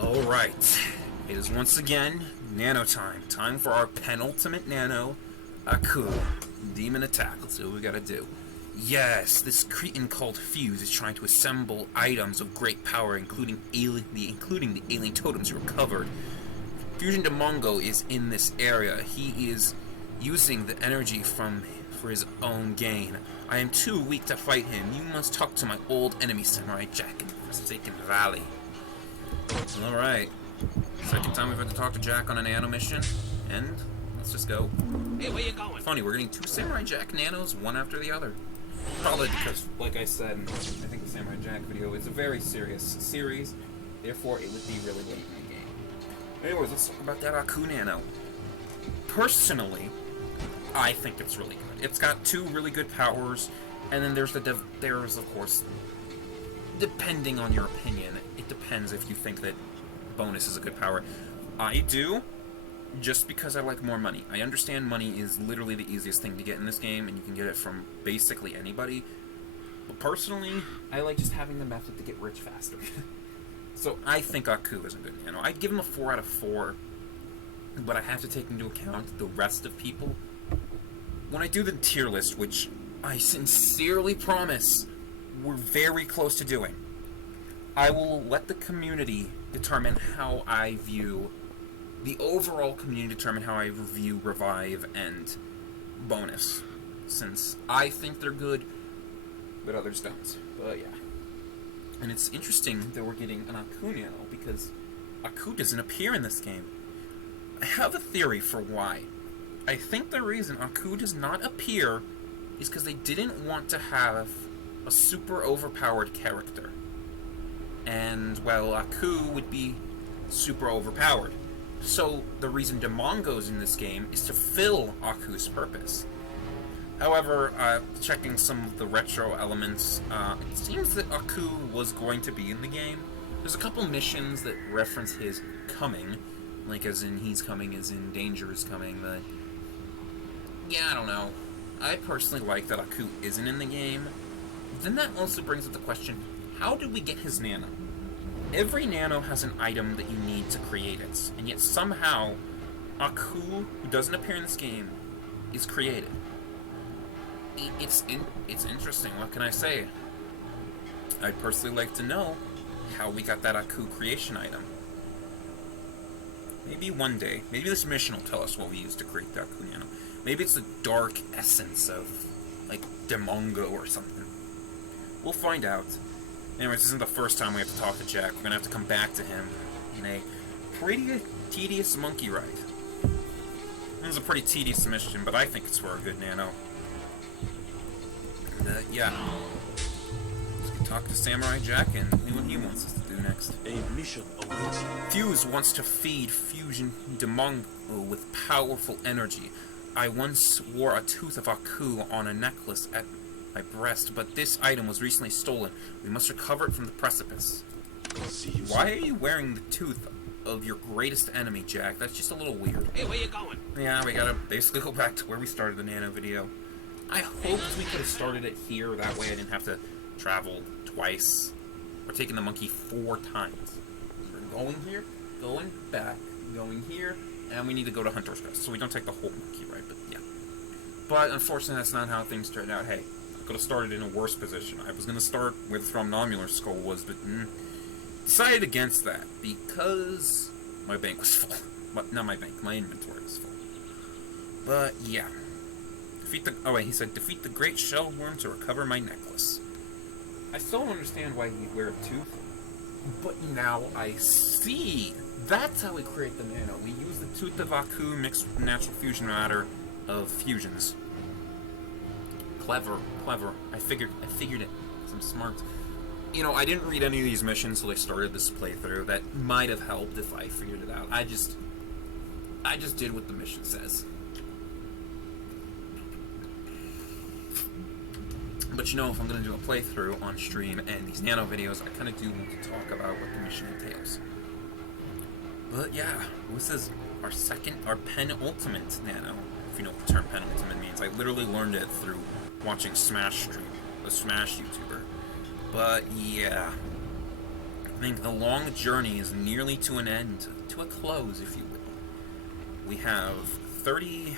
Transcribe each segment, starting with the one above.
Alright, it is once again Nano time. Time for our penultimate Nano, Aku, Demon Attack. Let's see what we gotta do. Yes, this cretin called Fuse is trying to assemble items of great power, including the alien totems you recovered. Fusion Demongo is in this area. He is using the energy for his own gain. I am too weak to fight him. You must talk to my old enemy, Samurai Jack, in the Forsaken Valley. Alright. Second time we've had to talk to Jack on a Nano mission, and let's just go. Hey, where you going? Funny, we're getting 2 Samurai Jack Nanos, one after the other. Probably because, like I said, I think the Samurai Jack video is a very serious series, therefore it would be really late in the game. Anyways, let's talk about that Aku Nano. Personally, I think it's really good. It's got 2 really good powers, and then there's of course, depending on your opinion, it depends if you think that bonus is a good power. I do, just because I like more money. I understand money is literally the easiest thing to get in this game, and you can get it from basically anybody. But personally, I like just having the method to get rich faster. So I think Aku is a good Nano. I'd give him a 4 out of 4, but I have to take into account the rest of people. When I do the tier list, which I sincerely promise we're very close to doing, I will let the community determine how I view, the overall community determine how I view Revive and Bonus, since I think they're good, but others don't. But yeah. And it's interesting that we're getting an Aku Nano, because Aku doesn't appear in this game. I have a theory for why. I think the reason Aku does not appear is because they didn't want to have a super overpowered character. And, well, Aku would be super overpowered. So, the reason Demongo's in this game is to fill Aku's purpose. However, checking some of the retro elements, it seems that Aku was going to be in the game. There's a couple missions that reference his coming, like as in he's coming, as in danger is coming, but yeah, I don't know. I personally like that Aku isn't in the game. Then that also brings up the question, how did we get his Nano? Every Nano has an item that you need to create it, and yet somehow Aku, who doesn't appear in this game, is created. It's interesting, what can I say? I'd personally like to know how we got that Aku creation item. Maybe one day, maybe this mission will tell us what we used to create the Aku Nano. Maybe it's the dark essence of, like, Demongo or something. We'll find out. Anyways, this isn't the first time we have to talk to Jack. We're gonna have to come back to him in a pretty tedious monkey ride. This is a pretty tedious mission, but I think it's for a good Nano. Yeah. Let's talk to Samurai Jack and see what he wants us to do next. A mission awaits. Fuse wants to feed Fusion Demongo with powerful energy. I once wore a tooth of Aku on a necklace at my breast, but this item was recently stolen. We must recover it from the precipice. Why are you wearing the tooth of your greatest enemy, Jack? That's just a little weird. Hey, where you going? Yeah, we gotta basically go back to where we started the Nano video. I hoped we could have started it here, that way I didn't have to travel twice. We're taking the monkey 4 times. We're going here, going back, going here, and we need to go to Hunter's Crest, so we don't take the whole monkey ride, but yeah. But unfortunately, that's not how things turned out. Hey, I could have started in a worse position. I was going to start where the Thromnomular skull was, but decided against that, because my bank was full. Well, not my bank, my inventory was full. But yeah. He said, defeat the great shell worm to recover my necklace. I still don't understand why he'd wear a tooth, but now I see. That's how we create the Nano. We use the tooth of Aku mixed with natural fusion matter of fusions. Clever, clever. I figured it. I'm smart. You know, I didn't read any of these missions until I started this playthrough. That might have helped if I figured it out. I just did what the mission says. But you know, if I'm going to do a playthrough on stream and these Nano videos, I kind of do want to talk about what the mission entails. But yeah, this is our penultimate Nano, if you know what the term penultimate means. I literally learned it through watching Smash stream, a Smash YouTuber. But yeah, think the long journey is nearly to an end, to a close, if you will. We have 30...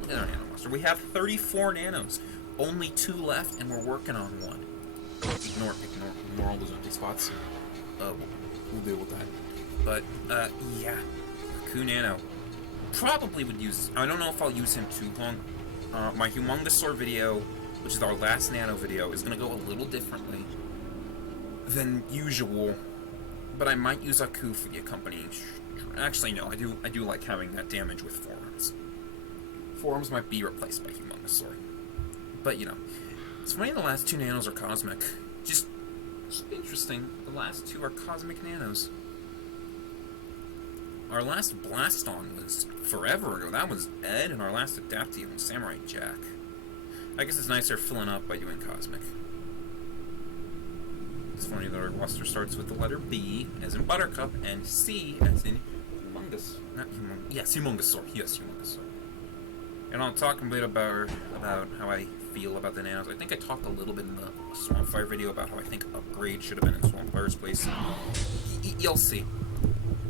Look at our nano monster. We have 34 nanos. Only 2 left, and we're working on 1. Ignore all those empty spots. We'll deal with that. But, yeah. Aku Nano. Probably would use... I don't know if I'll use him too long. My Humongousaur video, which is our last nano video, is going to go a little differently than usual. But I might use Aku for the accompanying... Actually, no. I do like having that damage with forearms. Forearms might be replaced by Humongousaur. But, you know. It's funny the last 2 nanos are cosmic. Just interesting. The last 2 are cosmic nanos. Our last Blaston was forever ago. That was Ed, and our last Adaptive was Samurai Jack. I guess it's nice they're filling up by doing cosmic. It's funny that our roster starts with the letter B, as in Buttercup, and C, as in Humongous. Not Humongous. Yes, Humongousaur. Yes, Humongousaur. And I'll talk a bit about how I feel about the nanos. I think I talked a little bit in the Swampfire video about how I think Upgrade should have been in Swampfire's place. You'll see.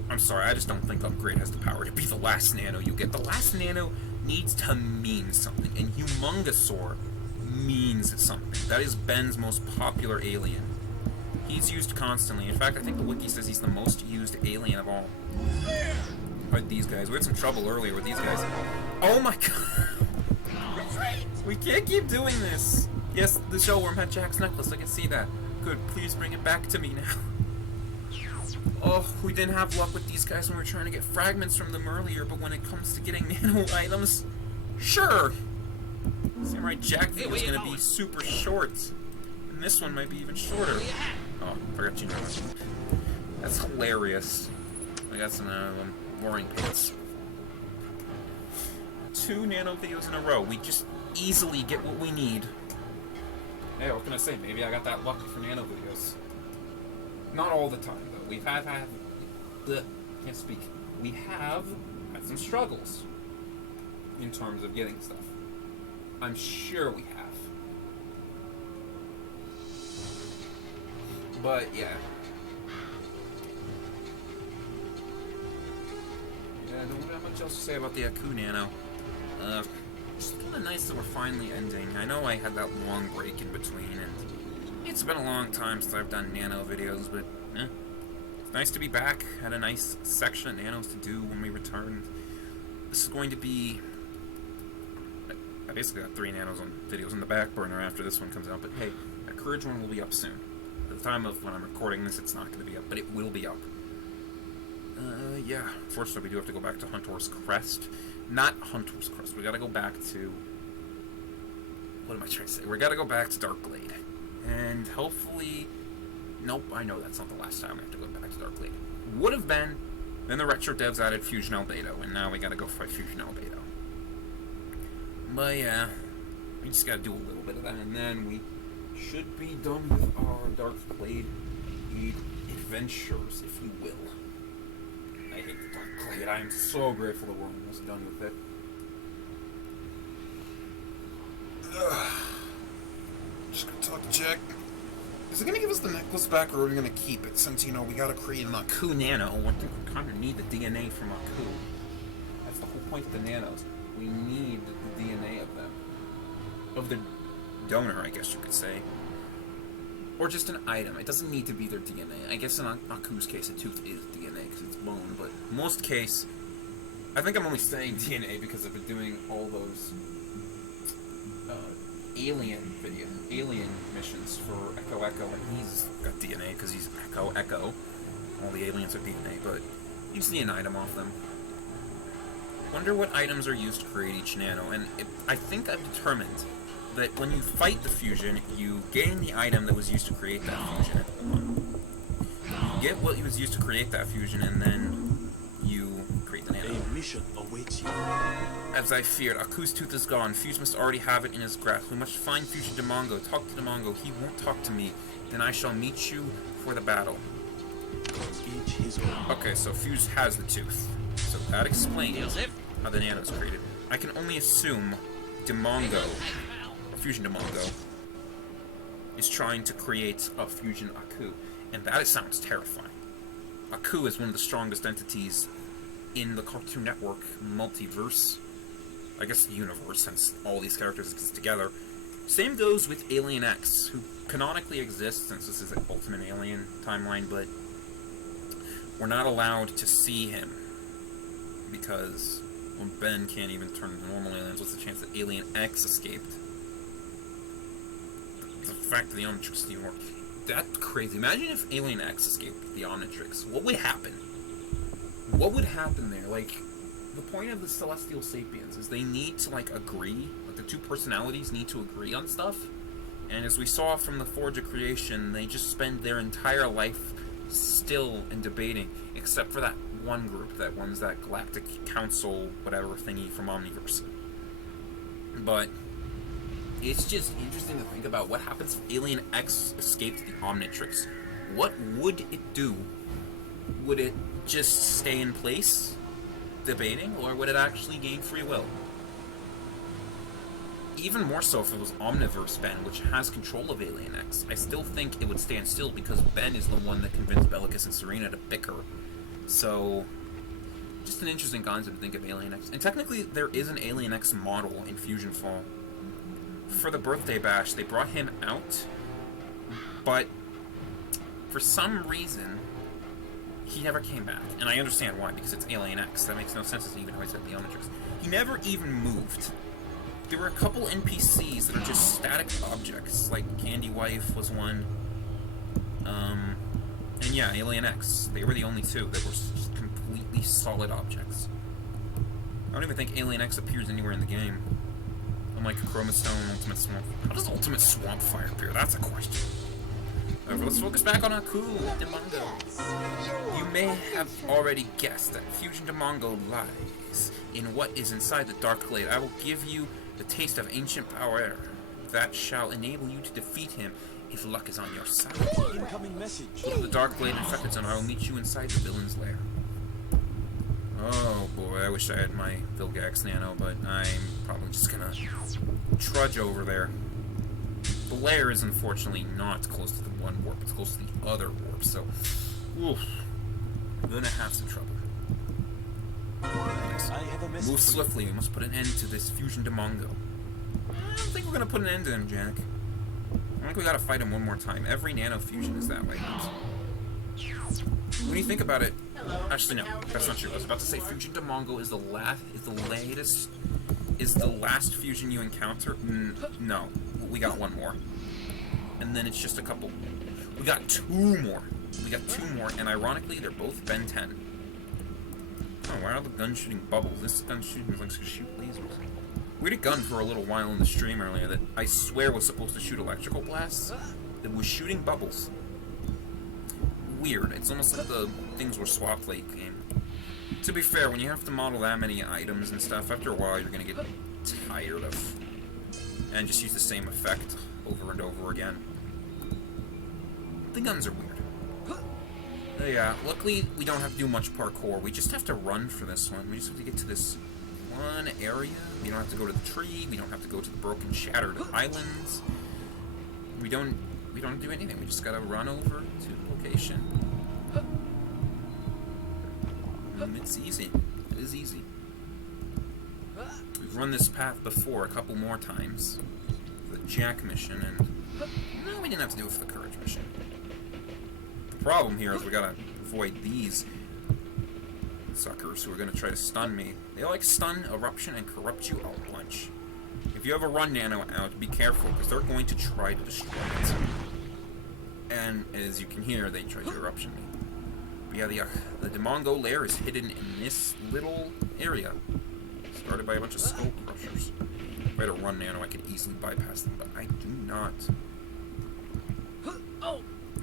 I'm sorry, I just don't think Upgrade has the power to be the last nano you get. The last nano needs to mean something, and Humongousaur means something. That is Ben's most popular alien. He's used constantly. In fact, I think the wiki says he's the most used alien of all. By these guys. We had some trouble earlier with these guys. Oh my god! We can't keep doing this! Yes, the shellworm had Jack's necklace, I can see that. Good, please bring it back to me now. Oh, we didn't have luck with these guys when we were trying to get fragments from them earlier, but when it comes to getting nano items, sure! Samurai Jack video is going to be super short. And this one might be even shorter. Oh, forgot you know that. That's hilarious. I got some warring pants. 2 nano videos in a row. We just easily get what we need. Hey, what can I say? Maybe I got that lucky for nano videos. Not all the time, though. We've had can't speak. We have had some struggles in terms of getting stuff. I'm sure we have. But, yeah. Yeah, I don't have much else to say about the Aku Nano. It's kind of nice that we're finally ending. I know I had that long break in between, and it's been a long time since I've done nano videos, but it's nice to be back. Had a nice section of nanos to do when we returned. This is going to be... I basically got 3 nanos on videos on the back burner after this one comes out, but hey, that Courage one will be up soon. At the time of when I'm recording this, it's not going to be up, but it will be up. Yeah, unfortunately we do have to go back to Hunter's Crest. Not Hunter's Crest, we gotta go back to... What am I trying to say? We gotta go back to Darkglade. And hopefully... Nope, I know that's not the last time we have to go back to Darkglade. Would have been, then the retro devs added Fusion Albedo, and now we gotta go fight Fusion Albedo. But yeah, we just gotta do a little bit of that, and then we should be done with our Darkglade adventures, if you will. I hate the Darkglade. I am so grateful that we're almost done with it. Just gonna talk to Jack. Is it gonna give us the necklace back, or are we gonna keep it? Since, you know, we gotta create an Aku Nano. I think we kind of need the DNA from Aku. That's the whole point of the nanos. We need the DNA of them. Of the donor, I guess you could say. Or just an item. It doesn't need to be their DNA. I guess in Aku's case, a tooth is DNA because it's bone, but in most case, I think I'm only saying DNA because I've been doing all those alien missions for Echo, and he's got DNA because he's Echo. All the aliens have DNA, but you just need an item off them. Wonder what items are used to create each nano, and I think I've determined that when you fight the fusion, you gain the item that was used to create that fusion. You get what was used to create that fusion, and then you create the nano. A mission awaits you. As I feared, Aku's tooth is gone. Fuse must already have it in his grasp. We must find Fusion Demongo. Talk to Demongo. He won't talk to me. Then I shall meet you for the battle. Each his own. Okay, so Fuse has the tooth. So that explains how the nano is created. I can only assume Demongo, Fusion Demongo, is trying to create a Fusion Aku. And that sounds terrifying. Aku is one of the strongest entities in the Cartoon Network multiverse. I guess universe, since all these characters exist together. Same goes with Alien X, who canonically exists since this is an Ultimate Alien timeline, but we're not allowed to see him. Because when Ben can't even turn into normal aliens, what's the chance that Alien X escaped? The fact that the Omnitrix New York. That's crazy. Imagine if Alien X escaped the Omnitrix. What would happen? What would happen there? Like, the point of the Celestial Sapiens is they need to, like, agree. Like, the two personalities need to agree on stuff. And as we saw from the Forge of Creation, they just spend their entire life still in debating, except for that one group, that one's that Galactic Council, whatever thingy from Omniverse. But it's just interesting to think about what happens if Alien X escaped the Omnitrix. What would it do? Would it just stay in place, debating, or would it actually gain free will? Even more so if it was Omniverse Ben, which has control of Alien X. I still think it would stand still because Ben is the one that convinced Bellicus and Serena to bicker. So, just an interesting concept to think of Alien X. And technically, there is an Alien X model in Fusionfall. For the birthday bash, they brought him out, but for some reason, he never came back. And I understand why, because it's Alien X. That makes no sense as even how I said the Omnitrix. He never even moved. There were a couple NPCs that are just static objects, like Candy Wife was one. And yeah, Alien X. They were the only two that were just completely solid objects. I don't even think Alien X appears anywhere in the game. Unlike Chromastone, Ultimate Swamp. How does Ultimate Swamp Fire appear? That's a question. However, let's focus back on Aku Nano. You may have already guessed that Fusion Demongo lies in what is inside the Dark Glade. I will give you the taste of ancient power that shall enable you to defeat him if luck is on your side. Incoming message. Go to the Dark Glade Infected Zone. I will meet you inside the villain's lair. Oh boy, I wish I had my Vilgax Nano, but I'm probably just gonna trudge over there. The lair is unfortunately not close to the one warp, it's close to the other warp, so oof, I'm gonna have some trouble. Anyways, move swiftly, we must put an end to this Fusion Demongo. I don't think we're gonna put an end to him, Jack. I think we gotta fight him one more time. Every Nano Fusion is that way. When you think about it, actually no, that's not true. I was about to say Fusion Demongo is the last fusion you encounter. No, we got one more, and then it's just a couple. We got two more. And ironically, they're both Ben 10. Oh, why are the guns shooting bubbles? This gun shooting likes to shoot lasers. We had a gun for a little while in the stream earlier that I swear was supposed to shoot electrical blasts. That was shooting bubbles. Weird. It's almost like the things were swapped late game. To be fair, when you have to model that many items and stuff, after a while you're gonna get tired of and just use the same effect over and over again. The guns are weird. Yeah, luckily we don't have to do much parkour. We just have to run for this one. We just have to get to this one area. We don't have to go to the tree. We don't have to go to the broken, shattered islands. We don't do anything. We just gotta run over to the location. It's easy. It is easy. We've run this path before a couple more times. The Jack mission, and no, we didn't have to do it for the Courage mission. The problem here is we gotta avoid these suckers who are gonna try to stun me. They like stun, eruption, and corrupt you a bunch. If you have a run nano out, be careful, because they're going to try to destroy it. And as you can hear, they try to eruption me. But yeah, the Demongo lair is hidden in this little area. Started by a bunch of skull crushers. If I had a run nano, I could easily bypass them, but I do not.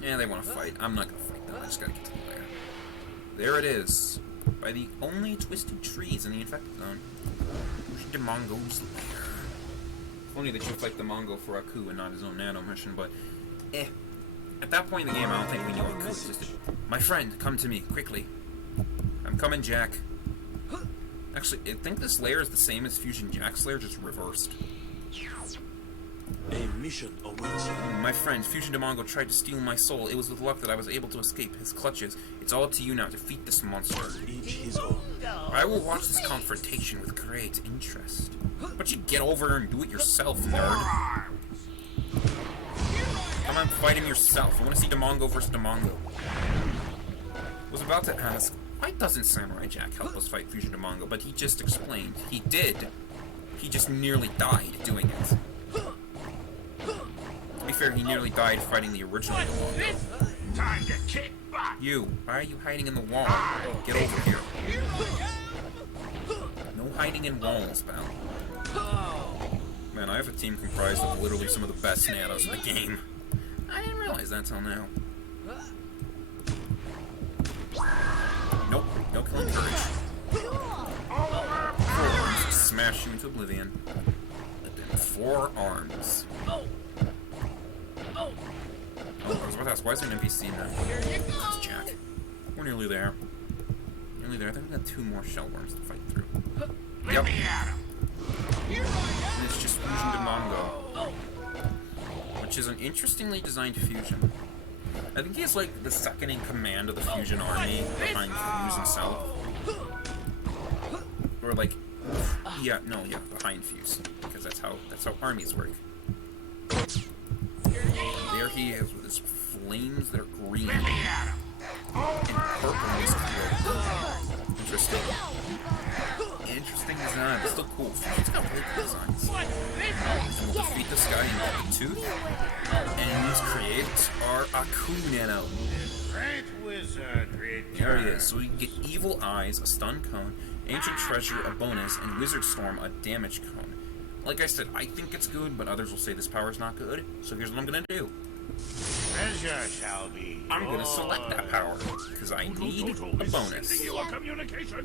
Yeah, they want to fight. I'm not going to fight them. I just got to get to the lair. There it is. By the only twisted trees in the infected zone. Demongo's lair. Funny that you fight the Mongo for Aku and not his own nano mission, but at that point in the game, I don't think we knew Aku existed. My friend, come to me, quickly. I'm coming, Jack. Actually, I think this lair is the same as Fusion Jack's lair, just reversed. A mission awaits you. My friend, Fusion Demongo tried to steal my soul. It was with luck that I was able to escape his clutches. It's all up to you now to defeat this monster. Each his own. I will watch this confrontation with great interest. But you get over and do it yourself, nerd. Come on, fight him yourself. I want to see Demongo versus Demongo. Was about to ask, why doesn't Samurai Jack help us fight Fusion Demongo? But he just explained. He did. He just nearly died doing it. To be fair, he nearly died fighting the original Demongo. Time to kick butt. You, why are you hiding in the wall? Get over here. No hiding in walls, pal. Man, I have a team comprised of literally some of the best Nanos in the game. I didn't realize that till now. Nope, no killing courage. 4 arms, smash you into oblivion. And then 4 arms. Oh, I was about to ask, why is there an NPC now? It's Jack. We're nearly there. Nearly there. I think we got 2 more shell worms to fight through. Yep. And it's just Fusion Demongo. Which is an interestingly designed fusion. I think he's like the second in command of the fusion army behind Fuse himself. Or like, yeah, behind Fuse, because that's how armies work. There he is with his flames that are green and purple in his throat. Interesting. Interesting design, but still cool. Fusion's got really cool designs. And we'll defeat this guy in Golden Tooth. And let's create our Aku Nano. Great wizard, There he is. So we can get Evil Eyes, a stun cone, Ancient Treasure, a bonus, and Wizard Storm, a damage cone. Like I said, I think it's good, but others will say this power is not good. So here's what I'm gonna do. treasure shall be I'm gonna select that power, because I need a bonus. Your communication.